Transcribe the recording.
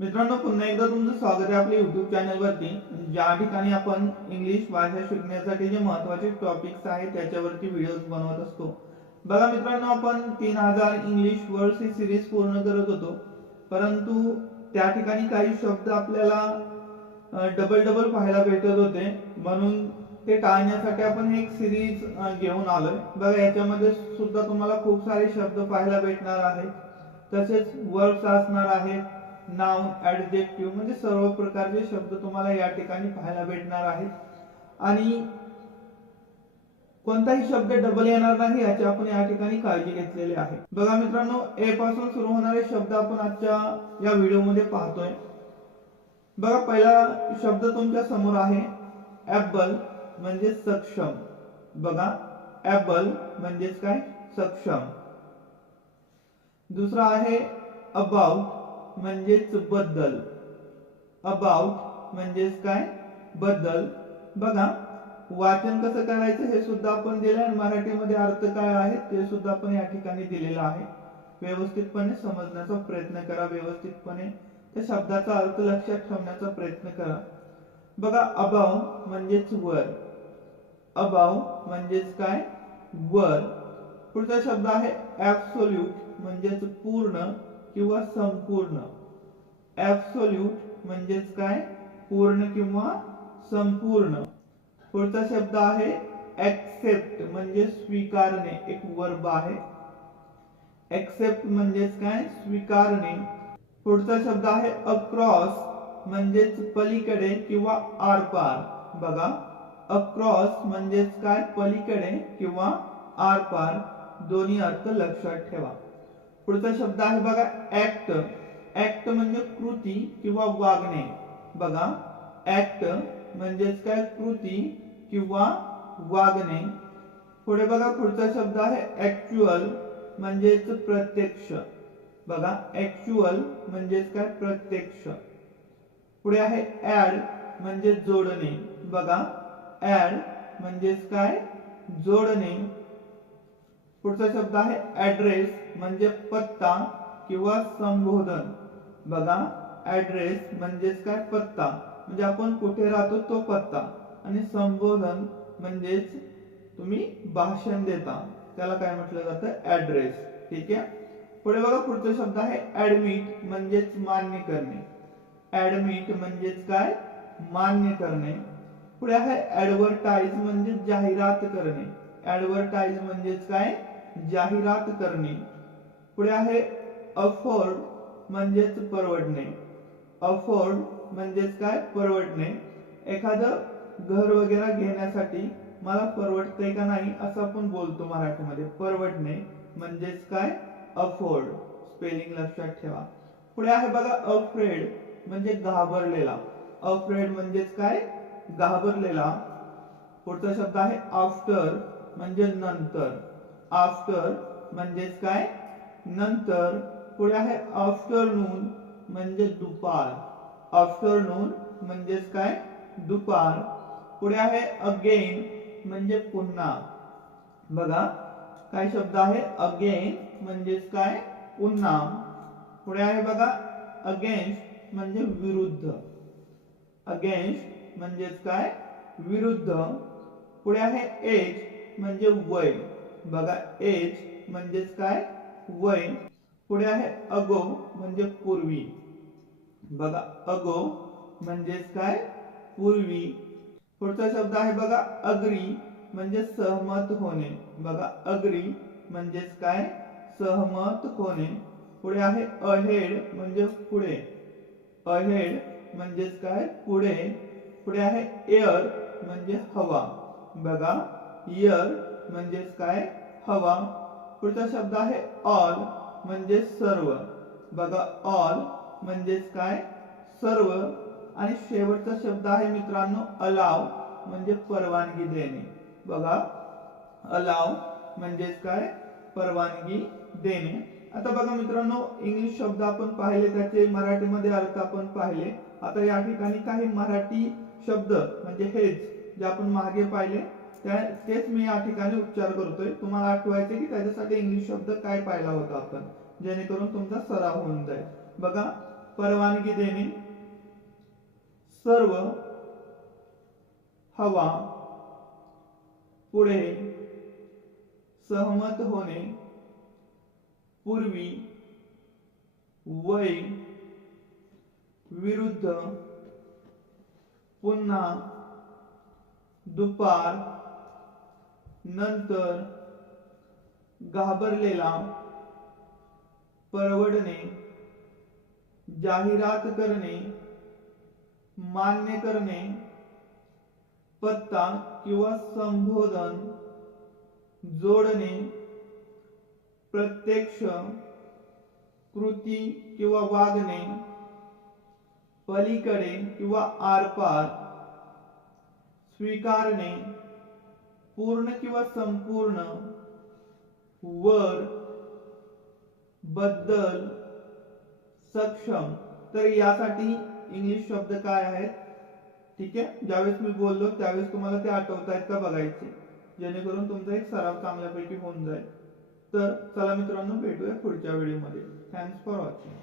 मित्रांनो, पुन्हा एकदा तुमचं स्वागत आहे आपल्या YouTube चॅनलवरती, ज्या ठिकाणी आपण इंग्लिश भाषा शिकण्यासाठी जे महत्त्वाचे टॉपिक्स आहेत त्याच्यावरती व्हिडिओज बनवत असतो। बघा मित्रांनो, आपण 3000 इंग्लिश वर्ड्स ही सीरीज पूर्ण करत होतो, परंतु त्या ठिकाणी काही शब्द आपल्याला डबल पाहायला भेटत होते, म्हणून ते टाळण्यासाठी आपण एक सीरीज घेऊन आलोय। बघा, याच्यामध्ये सुद्धा तुम्हाला खूप सारे शब्द पाहायला भेटणार आहेत, तसेच वर्ड्स असणार आहेत, नाउन, ॲडजेक्टिव्ह म्हणजे सर्व प्रकारचे शब्द तुम्हाला या ठिकाणी पाहायला भेटणार आहेत आणि कोणताही शब्द डबल येणार नाही याची आपण या ठिकाणी काळजी घेतलेली आहे। बघा मित्रांनो, ए पासून सुरू होणारे शब्द आपण आजच्या या व्हिडिओमध्ये पाहतोय। बघा, पहिला शब्द तुमच्या समोर आहे ॲबल म्हणजे सक्षम। बघा, ॲबल म्हणजे काय? सक्षम। दुसरा आहे अबाउट म्हणजेच बद्दल। अबाउट म्हणजेच काय? बद्दल। बघा, वाचन कसं करायचं हे सुद्धा आपण दिले आणि मराठीमध्ये अर्थ काय आहे ते सुद्धा आपण या ठिकाणी दिलेला आहे। व्यवस्थितपणे समजण्याचा प्रयत्न करा, व्यवस्थितपणे त्या शब्दाचा अर्थ लक्षात ठेवण्याचा प्रयत्न करा। बघा, अबाव म्हणजेच वर। अबाव म्हणजेच काय? वर। पुढचा शब्द आहे ॲब्सोल्यूट म्हणजेच पूर्ण किंवा संपूर्ण। ॲब्सोल्यूट म्हणजेच काय? पूर्ण किंवा संपूर्ण। पुढचा शब्द आहे ॲक्सेप्ट म्हणजे स्वीकारणे, एक वर्ब आहे। ॲक्सेप्ट म्हणजेच काय? स्वीकारणे। पुढचा शब्द आहे अक्रॉस म्हणजेच पलीकडे किंवा आरपार। बघा, अक्रॉस म्हणजेच काय? पलीकडे किंवा आरपार। दोन्ही अर्थ लक्षात ठेवा। पुढचा शब्द आहे बघा ऍक्ट। ऍक्ट म्हणजे कृती किंवा वागणे। बघा, ऍक्ट म्हणजेच काय? कृती किंवा वागणे। पुढे बघा, पुढचा शब्द आहे ऍक्च्युअल म्हणजेच प्रत्यक्ष। बघा, ऍक्च्युअल म्हणजेच काय? प्रत्यक्ष। पुढे आहे ऍड म्हणजे जोडणे। बघा, ऍड म्हणजेच काय? जोडणे। पुढचा शब्द आहे ऍड्रेस म्हणजे पत्ता किंवा संबोधन। बघा, ऍड्रेस म्हणजेच काय? पत्ता, म्हणजे आपण कुठे राहतो तो पत्ता, आणि संबोधन म्हणजेच तुम्ही भाषण देता त्याला काय म्हटलं जातं? ऍड्रेस। ठीक आहे। पुढे बघा, पुढचा शब्द आहे ऍडमिट म्हणजेच मान्य करणे। ऍडमिट म्हणजेच काय? मान्य करणे। पुढे आहे ऍडव्हर्टाइज म्हणजे जाहिरात करणे। ऍडव्हर्टाइज म्हणजेच काय? जाहिरात करणे। पुढे आहे अफोर्ड म्हणजेच परवडणे। अफोर्ड म्हणजेच काय? परवडणे। एखादं घर वगैरे घेण्यासाठी मला परवडतंय का नाही असं आपण बोलतो मराठीमध्ये। परवडणे म्हणजेच काय? अफोर्ड। स्पेलिंग लक्षात ठेवा। पुढे आहे बघा अफ्रेड म्हणजे घाबरलेला। अफ्रेड म्हणजेच काय? घाबरलेला। पुढचा शब्द आहे आफ्टर म्हणजे नंतर। आफ्टर म्हणजेच काय? नंतर। पुढे आहे आफ्टरनून म्हणजे दुपार। आफ्टरनून म्हणजेच काय? दुपार। पुढे आहे अगेन म्हणजे पुन्हा। बघा, काय शब्द आहे? अगेन म्हणजेच काय? पुन्हा। पुढे आहे बघा अगेन्स्ट म्हणजे विरुद्ध। अगेन्स्ट म्हणजेच काय? विरुद्ध। पुढे आहे एज म्हणजे वय। बघा, एज म्हणजेच काय? वय। पुढे आहे अगो म्हणजे पूर्वी। बघा, अगो म्हणजेच काय? पूर्वी। पुढचा शब्द आहे बघा अग्री म्हणजे सहमत होणे। बघा, अग्री म्हणजेच काय? सहमत होणे। पुढे आहे अहेड म्हणजे पुढे। अहेड म्हणजेच काय? पुढे। पुढे आहे एअर म्हणजे हवा। बघा, एअर म्हणजेच काय? हवा। पुढचा शब्द आहे ऑल म्हणजे सर्व। बघा, ऑल म्हणजेच काय? सर्व। आणि शेवटचा शब्द आहे मित्रांनो अलाव म्हणजे परवानगी देणे। बघा, अलाव म्हणजेच काय? परवानगी देणे। आता बघा मित्रांनो, इंग्लिश शब्द आपण पाहिले, त्याचे मराठीमध्ये अर्थ आपण पाहिले। आता या ठिकाणी काही मराठी शब्द म्हणजे हेच जे आपण मागे पाहिले तेच मी या ठिकाणी उच्चार करतोय। तुम्हाला आठवायचे की त्याच्यासाठी इंग्लिश शब्द काय पाहिला होता आपण, जेणेकरून तुमचा सराव होऊन जाईल। बघा, परवानगी देणे, सर्व, हवा, पुढे, सहमत होणे, पूर्वी, वय, विरुद्ध, पुन्हा, दुपार, नंतर, घाबरलेला, परवडणे, जाहिरात करणे, मान्य करणे, पत्ता किंवा संबोधन, जोडणे, प्रत्यक्ष, कृती किंवा वागणे, पलीकडे किंवा आरपार, स्वीकारणे, पूर्ण किंवा संपूर्ण, वर, बद्दल, सक्षम. तर यासाठी इंग्लिश शब्द काय आहेत, ठीक आहे, ज्यावेळेस मी बोललो त्यावेळेस तुम्हाला ते आठवतायत का बघायचे, जेणेकरून तुमचा एक सराव चांगल्यापैकी होऊन जाईल. तर चला मित्रांनो, भेटूया पुढच्या व्हिडिओमध्ये. Thanks for watching.